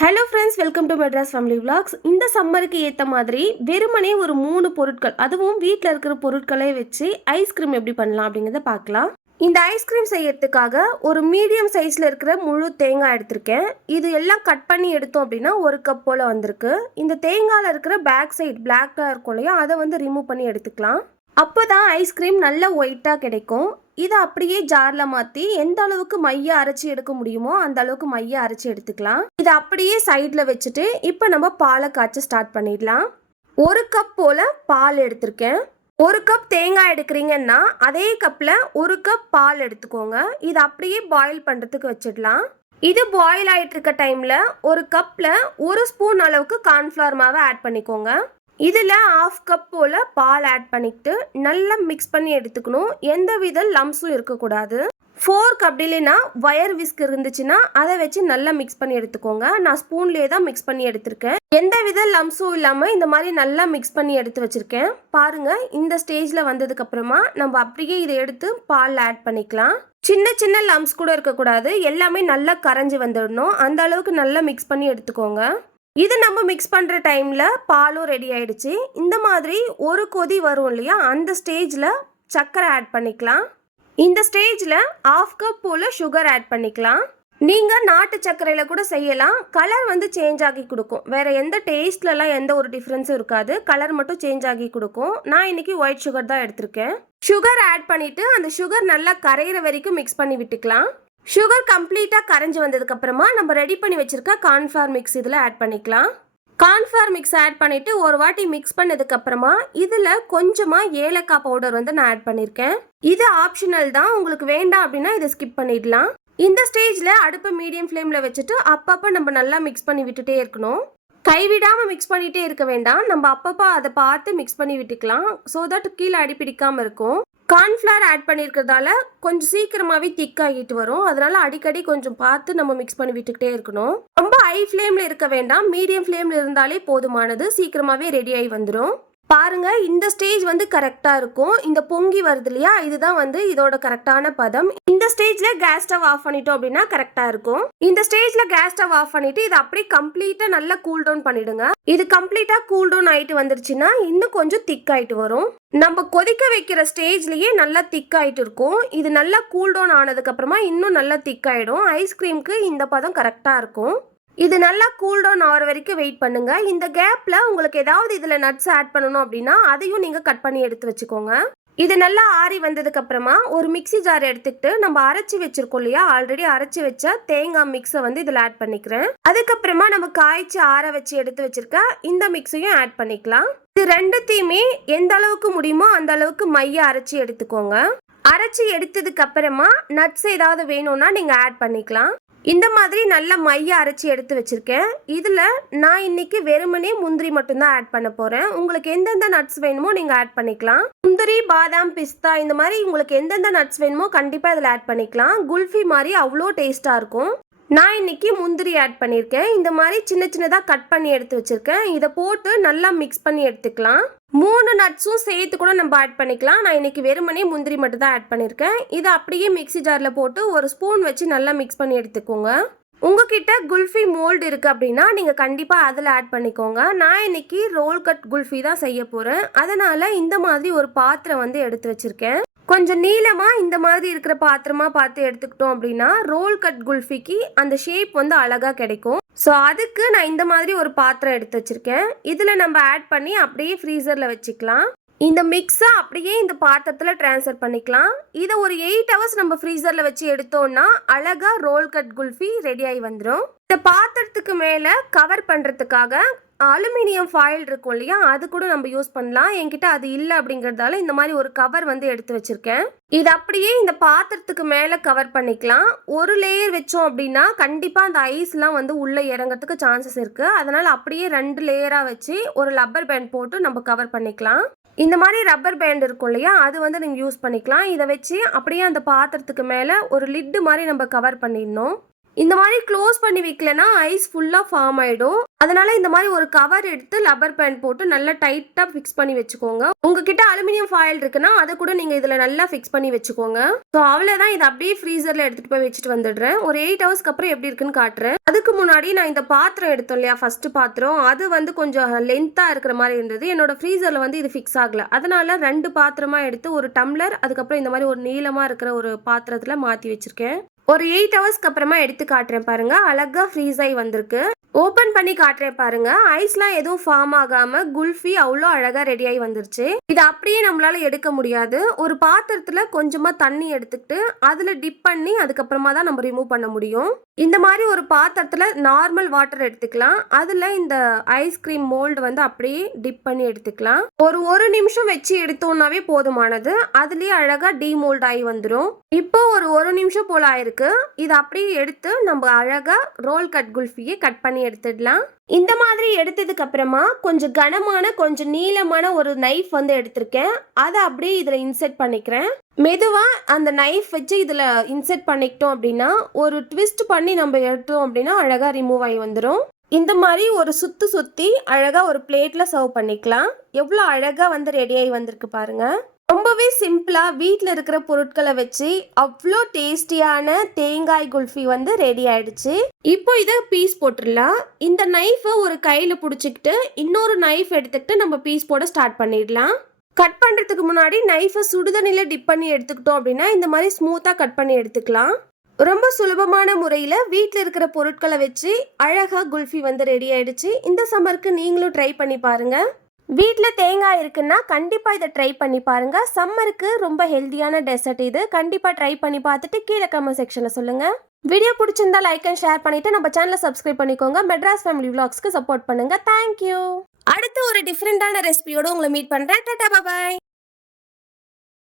Hello friends, welcome to Madras family vlogs. இந்த சம்மருக்கு ஏற்ற மாதிரி வெறுமனே ஒரு 3 பொருட்கள், அதுவும் வீட்டில் இருக்கிற பொருட்களை வச்சு ஐஸ்கிரீம் எப்படி பண்ணலாம் அப்படிங்கிறத பார்க்கலாம். இந்த ஐஸ்கிரீம் செய்யறதுக்காக ஒரு மீடியம் சைஸில் இருக்கிற முழு தேங்காய் எடுத்திருக்கேன். இது எல்லாம் கட் பண்ணி எடுத்தோம் அப்படின்னா 1 கப் போல் வந்திருக்கு. இந்த தேங்காயில் இருக்கிற பேக் சைடு பிளாக்காக இருக்கும் இல்லையா, அதை ரிமூவ் பண்ணி எடுத்துக்கலாம். அப்போ தான் ஐஸ்கிரீம் நல்ல ஒயிட்டாக கிடைக்கும். இதை அப்படியே ஜாரில் மாற்றி எந்த அளவுக்கு மைய அரைச்சி எடுக்க முடியுமோ அந்த அளவுக்கு மைய அரைச்சி எடுத்துக்கலாம். இதை அப்படியே சைடில் வச்சுட்டு இப்போ நம்ம பாலை காய்ச்ச ஸ்டார்ட் பண்ணிடலாம். 1 கப் போல் பால் எடுத்திருக்கேன். 1 கப் தேங்காய் எடுக்கிறீங்கன்னா அதே கப்பில் 1 கப் பால் எடுத்துக்கோங்க. இதை அப்படியே பாயில் பண்ணுறதுக்கு வச்சிடலாம். இது பாயில் ஆகிட்டு இருக்க டைமில் 1 கப்பில் 1 ஸ்பூன் அளவுக்கு கார்ன்ஃப்ளவர் மாவை ஆட் பண்ணிக்கோங்க. இதில் 1/2 கப் போல் பால் ஆட் பண்ணிக்கிட்டு நல்லா மிக்ஸ் பண்ணி எடுத்துக்கணும். எந்த வித லம்ஸும் இருக்கக்கூடாது. ஃபோர்க் அப்படி இல்லைன்னா வயர் விஸ்க் இருந்துச்சுன்னா அதை வச்சு நல்லா மிக்ஸ் பண்ணி எடுத்துக்கோங்க. நான் ஸ்பூன்லேயே தான் மிக்ஸ் பண்ணி எடுத்திருக்கேன். எந்த வித லம்ஸும் இல்லாமல் இந்த மாதிரி நல்லா மிக்ஸ் பண்ணி எடுத்து வச்சுருக்கேன். பாருங்கள், இந்த ஸ்டேஜில் வந்ததுக்கப்புறமா நம்ம அப்படியே இதை எடுத்து பால் ஆட் பண்ணிக்கலாம். சின்ன சின்ன லம்ஸ் கூட இருக்கக்கூடாது, எல்லாமே நல்லா கரைஞ்சி வந்துடணும். அந்த அளவுக்கு நல்லா மிக்ஸ் பண்ணி எடுத்துக்கோங்க. இது நம்ம மிக்ஸ் பண்ணுற டைமில் பாலும் ரெடி ஆயிடுச்சு. இந்த மாதிரி ஒரு கொதி வரும் இல்லையா, அந்த ஸ்டேஜில் சர்க்கரை ஆட் பண்ணிக்கலாம். இந்த ஸ்டேஜில் 1/2 கப் போல் சுகர் ஆட் பண்ணிக்கலாம். நீங்கள் நாட்டு சர்க்கரையில் கூட செய்யலாம். கலர் சேஞ்ச் ஆகி கொடுக்கும். வேறு எந்த டேஸ்ட்லலாம் எந்த ஒரு டிஃப்ரென்ஸும் இருக்காது. கலர் மட்டும் சேஞ்ச் ஆகி கொடுக்கும். நான் இன்றைக்கி ஒயிட் சுகர் தான் எடுத்திருக்கேன். சுகர் ஆட் பண்ணிவிட்டு அந்த சுகர் நல்லா கரையிற வரைக்கும் மிக்ஸ் பண்ணி விட்டுக்கலாம். சுகர் கம்ப்ளீட்டாக கரைஞ்சி வந்ததுக்கப்புறமா நம்ம ரெடி பண்ணி வச்சுருக்க கார்ன்ஃப்ளவர் மிக்ஸ் இதில் ஆட் பண்ணிக்கலாம். கார்ன்ஃப்ளவர் மிக்ஸ் ஆட் பண்ணிவிட்டு ஒரு வாட்டி மிக்ஸ் பண்ணதுக்கப்புறமா இதில் கொஞ்சமாக ஏலக்காய் பவுடர் நான் ஆட் பண்ணியிருக்கேன். இது ஆப்ஷனல் தான், உங்களுக்கு வேண்டாம் அப்படின்னா இதை ஸ்கிப் பண்ணிடலாம். இந்த ஸ்டேஜில் அடுப்பை மீடியம் ஃப்ளேமில் வச்சுட்டு அப்பப்போ நம்ம நல்லா மிக்ஸ் பண்ணி விட்டுட்டே இருக்கணும். கைவிடாமல் மிக்ஸ் பண்ணிகிட்டே இருக்க வேண்டாம். நம்ம அப்பப்போ அதை பார்த்து மிக்ஸ் பண்ணி விட்டுக்கலாம். ஸோ தட் கீழே அடி பிடிக்காமல் இருக்கும். கார்ன்ஃப்ளவர் ஆட் பண்ணியிருக்கிறதால கொஞ்சம் சீக்கிரமாகவே திக்காகிட்டு வரும். அதனால் அடிக்கடி கொஞ்சம் பார்த்து நம்ம மிக்ஸ் பண்ணி விட்டுக்கிட்டே இருக்கணும். ரொம்ப ஹை ஃப்ளேமில் இருக்க வேண்டாம், மீடியம் ஃப்ளேமில் இருந்தாலே போதுமானது. சீக்கிரமாகவே ரெடி ஆகி வந்துடும். பாருங்க, இந்த ஸ்டேஜ் கரெக்டாக இருக்கும். இந்த பொங்கி வருது இல்லையா, இதுதான் இதோட கரெக்டான பதம். இந்த ஸ்டேஜில் கேஸ் ஸ்டவ் ஆஃப் பண்ணிட்டோம் அப்படின்னா கரெக்டாக இருக்கும். இந்த ஸ்டேஜில் கேஸ் ஸ்டவ் ஆஃப் பண்ணிட்டு இதை அப்படியே கம்ப்ளீட்டாக நல்லா கூல் டவுன் பண்ணிடுங்க. இது கம்ப்ளீட்டாக கூல் டவுன் ஆகிட்டு வந்துருச்சுன்னா இன்னும் கொஞ்சம் திக் ஆகிட்டு வரும். நம்ம கொதிக்க வைக்கிற ஸ்டேஜ்லேயே நல்லா திக் ஆகிட்டு இருக்கும். இது நல்லா கூல் டவுன் ஆனதுக்கப்புறமா இன்னும் நல்லா திக் ஆகிடும். ஐஸ்கிரீமுக்கு இந்த பதம் கரெக்டாக இருக்கும். இது நல்லா கூல் டவுன் ஆகிற வரைக்கும் வெயிட் பண்ணுங்க. இந்த கேப்பில் உங்களுக்கு ஏதாவது இதில் நட்ஸ் ஆட் பண்ணணும் அப்படின்னா அதையும் நீங்கள் கட் பண்ணி எடுத்து வச்சுக்கோங்க. இது நல்லா ஆறி வந்ததுக்கப்புறமா ஒரு மிக்சி ஜார் எடுத்துக்கிட்டு நம்ம அரைச்சி வச்சிருக்கோம் இல்லையா, ஆல்ரெடி அரைச்சி வச்ச தேங்காய் மிக்ஸை இதில் ஆட் பண்ணிக்கிறேன். அதுக்கப்புறமா நம்ம காய்ச்சி ஆற வச்சு எடுத்து வச்சிருக்க இந்த மிக்ஸையும் ஆட் பண்ணிக்கலாம். இது ரெண்டுத்தையுமே எந்த அளவுக்கு முடியுமோ அந்த அளவுக்கு மைய அரைச்சி எடுத்துக்கோங்க. அரைச்சி எடுத்ததுக்கு அப்புறமா நட்ஸ் ஏதாவது வேணும்னா நீங்கள் ஆட் பண்ணிக்கலாம். இந்த மாதிரி நல்ல மைய அரைச்சி எடுத்து வச்சிருக்கேன். இதில் நான் இன்னைக்கு வெறுமனே முந்திரி மட்டும்தான் ஆட் பண்ண போகிறேன். உங்களுக்கு எந்தெந்த நட்ஸ் வேணுமோ நீங்கள் ஆட் பண்ணிக்கலாம். முந்திரி, பாதாம், பிஸ்தா இந்த மாதிரி உங்களுக்கு எந்தெந்த நட்ஸ் வேணுமோ கண்டிப்பாக இதில் ஆட் பண்ணிக்கலாம். குல்ஃபி மாதிரி அவ்வளோ டேஸ்ட்டாக இருக்கும். நான் இன்னைக்கு முந்திரி ஆட் பண்ணியிருக்கேன். இந்த மாதிரி சின்ன சின்னதாக கட் பண்ணி எடுத்து வச்சுருக்கேன். இதை போட்டு நல்லா மிக்ஸ் பண்ணி எடுத்துக்கலாம். 3 நட்ஸும் சேர்த்து கூட நம்ம ஆட் பண்ணிக்கலாம். நான் இன்னைக்கு வெறுமனே முந்திரி மட்டும் தான் ஆட் பண்ணியிருக்கேன். இதை அப்படியே மிக்ஸி ஜாரில் போட்டு ஒரு ஸ்பூன் வச்சு நல்லா மிக்ஸ் பண்ணி எடுத்துக்கோங்க. உங்ககிட்ட குல்ஃபி மோல்டு இருக்குது அப்படின்னா நீங்கள் கண்டிப்பாக அதில் ஆட் பண்ணிக்கோங்க. நான் இன்னைக்கு ரோல் கட் குல்ஃபி தான் செய்ய போகிறேன். அதனால் இந்த மாதிரி ஒரு பாத்திரம் எடுத்து வச்சுருக்கேன். கொஞ்சம் நீளமாக இந்த மாதிரி இருக்கிற பாத்திரமா பார்த்து எடுத்துக்கிட்டோம் அப்படின்னா ரோல் கட் குல்ஃபிக்கு அந்த ஷேப் அழகாக கிடைக்கும். ஸோ அதுக்கு நான் இந்த மாதிரி ஒரு பாத்திரம் எடுத்து வச்சுருக்கேன். இதில் நம்ம ஆட் பண்ணி அப்படியே ஃப்ரீசரில் வச்சுக்கலாம். இந்த மிக்ஸை அப்படியே இந்த பாத்திரத்தில் ட்ரான்ஸ்ஃபர் பண்ணிக்கலாம். இதை ஒரு 8 ஹவர்ஸ் நம்ம ஃப்ரீசரில் வச்சு எடுத்தோம்னா அழகாக ரோல் கட் குல்ஃபி ரெடி ஆகி வந்துடும். இந்த பாத்திரத்துக்கு மேலே கவர் பண்ணுறதுக்காக அலுமினியம் ஃபாயில் இருக்கும் இல்லையா, அது கூட நம்ம யூஸ் பண்ணலாம். என்கிட்ட அது இல்லை அப்படிங்கிறதால இந்த மாதிரி ஒரு கவர் எடுத்து வச்சிருக்கேன். இது அப்படியே இந்த பாத்திரத்துக்கு மேலே கவர் பண்ணிக்கலாம். ஒரு லேயர் வச்சோம் அப்படின்னா கண்டிப்பாக அந்த ஐஸ்லாம் உள்ளே இறங்கிறதுக்கு சான்சஸ் இருக்குது. அதனால் அப்படியே 2 லேயராக வச்சு ஒரு ரப்பர் பேண்ட் போட்டு நம்ம கவர் பண்ணிக்கலாம். இந்த மாதிரி ரப்பர் பேண்ட் இருக்கும் இல்லையா, அது நீங்கள் யூஸ் பண்ணிக்கலாம். இதை வச்சு அப்படியே அந்த பாத்திரத்துக்கு மேலே ஒரு லிட்டு மாதிரி நம்ம கவர் பண்ணிடணும். இந்த மாதிரி க்ளோஸ் பண்ணி வைக்கலன்னா ஐஸ் ஃபுல்லாக ஃபார்ம் ஆகிடும். அதனால இந்த மாதிரி ஒரு கவர் எடுத்து லப்பர் பேண்ட் போட்டு நல்லா டைட்டா ஃபிக்ஸ் பண்ணி வச்சுக்கோங்க. உங்ககிட்ட அலுமினியம் ஃபாயில் இருக்குன்னா அதை கூட நீங்க இதுல நல்லா ஃபிக்ஸ் பண்ணி வச்சுக்கோங்க. ஸோ அவ்வளவுதான். இதை அப்படியே ஃப்ரீசர்ல எடுத்துட்டு போய் வச்சுட்டு வந்துடுறேன். ஒரு 8 ஹவர்ஸ்க்கு அப்புறம் எப்படி இருக்குன்னு காட்டுறேன். அதுக்கு முன்னாடி நான் இந்த பாத்திரம் எடுத்தோம் இல்லையா, ஃபர்ஸ்ட் பாத்திரம், அது வந்து கொஞ்சம் லென்த்தா இருக்கிற மாதிரி இருந்தது. என்னோட ஃப்ரீசர்ல வந்து இது ஃபிக்ஸ் ஆகல. அதனால 2 பாத்திரமா எடுத்து ஒரு டம்ளர், அதுக்கப்புறம் இந்த மாதிரி ஒரு நீளமா இருக்கிற ஒரு பாத்திரத்துல மாத்தி வச்சிருக்கேன். ஒரு 8 ஹவர்ஸ்க்கு அப்புறமா எடுத்து காட்டுறேன் பாருங்க. அழகா ஃப்ரீஸ் ஆகி வந்திருக்கு. ஓபன் பண்ணி காட்டுறேன் பாருங்க. ஐஸ்லாம் எதுவும் ஃபார்ம் ஆகாம குல்ஃபி அவ்வளோ அழகா ரெடி ஆகி வந்துருச்சு. இது அப்படியே நம்மளால எடுக்க முடியாது. ஒரு பாத்திரத்துல கொஞ்சமா தண்ணி எடுத்துக்கிட்டு அதுல டிப் பண்ணி அதுக்கப்புறமா தான் நம்ம ரிமூவ் பண்ண முடியும். இந்த மாதிரி ஒரு பாத்திரத்துல நார்மல் வாட்டர் எடுத்துக்கலாம். அதுல இந்த ஐஸ்கிரீம் மோல்டு வந்து அப்படியே டிப் பண்ணி எடுத்துக்கலாம். ஒரு நிமிஷம் வச்சு எடுத்தோம்னாவே போதுமானது. அதுலயே அழகா டீமோல்ட் ஆகி வந்துடும். இப்போ ஒரு நிமிஷம் போல ஆயிருக்கு. இது அப்படியே எடுத்து நம்ம அழகா ரோல் கட் குல்ஃபியை கட் பண்ணி எடுத்துடலாம். இந்த மாதிரி எடுத்ததுக்கு அப்புறமா கொஞ்சம் கனமான கொஞ்சம் நீளமான ஒரு நைஃப் வந்து எடுத்திருக்கேன். அதை அப்படியே இதுல இன்செர்ட் பண்ணிக்கிறேன். மெதுவா அந்த நைஃப் வச்சு இதுல இன்செர்ட் பண்ணிக்கிட்டோம் அப்படின்னா ஒரு ட்விஸ்ட் பண்ணி நம்ம எடுத்தோம் அப்படின்னா அழகா ரிமூவ் ஆகி வந்துடும். இந்த மாதிரி ஒரு சுத்தி அழகா ஒரு பிளேட்ல சர்வ் பண்ணிக்கலாம். எவ்வளோ அழகா வந்து ரெடி ஆகி வந்திருக்கு பாருங்க. ரொம்பவே சிம்பிளா வீட்டில் இருக்கிற பொருட்களை வச்சு அவ்வளோ டேஸ்டியான தேங்காய் குல்ஃபி வந்து ரெடி ஆயிடுச்சு. இப்போ இதை பீஸ் போட்டுடலாம். இந்த நைஃபை ஒரு கையில் பிடிச்சிக்கிட்டு இன்னொரு நைஃப் எடுத்துக்கிட்டு நம்ம பீஸ் போட ஸ்டார்ட் பண்ணிடலாம். கட் பண்ணுறதுக்கு முன்னாடி நைஃபை சுடுதண்ணியில் டிப் பண்ணி எடுத்துக்கிட்டோம் அப்படின்னா இந்த மாதிரி ஸ்மூத்தாக கட் பண்ணி எடுத்துக்கலாம். ரொம்ப சுலபமான முறையில் வீட்டில் இருக்கிற பொருட்களை வச்சு அழகாக குல்ஃபி வந்து ரெடி ஆயிடுச்சு. இந்த சம்மருக்கு நீங்களும் ட்ரை பண்ணி பாருங்க. வீட்டில் தேங்காய் இருக்குன்னா கண்டிப்பாக இதை ட்ரை பண்ணி பாருங்க. சம்மருக்கு ரொம்ப ஹெல்த்தியான டெசர்ட் இது. கண்டிப்பாக ட்ரை பண்ணி பார்த்துட்டு கீழே கமெண்ட் செக்ஷனில் சொல்லுங்க. வீடியோ பிடிச்சிருந்தா லைக் அண்ட் ஷேர் பண்ணிட்டு நம்ம சேனலை சப்ஸ்கிரைப் பண்ணிக்கோங்க. மெட்ராஸ் ஃபேமிலி விலாக்ஸ்க்கு சப்போர்ட் பண்ணுங்க. தேங்க்யூ. அடுத்து ஒரு டிஃப்ரெண்டான ரெசிபியோட உங்களை மீட் பண்றேன். டாடா பாய்.